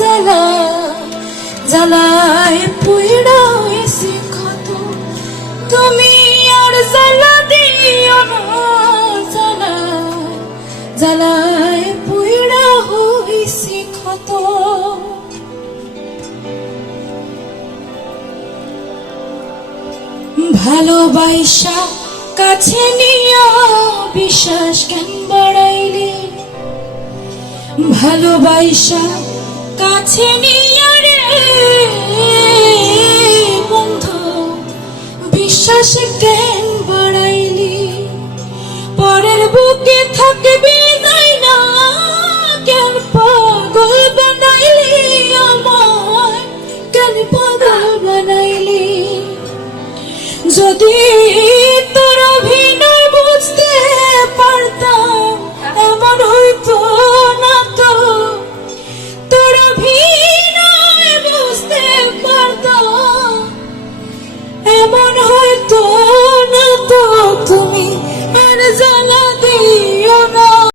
জ্বালা জ্বালায় পুইড়া হইছি ক্ষত তুমি আর জ্বালা দিও না জ্বালা জ্বালায় পুইড়া হইছি ক্ষত ভালোবাসা কাছে নিয়া বিশ্বাস কেন বাড়াইলি ভালোবাসা কাছে নিয়া রে বন্ধু বিশ্বাস কেন বাড়াইলি পরের বুকে থাকবি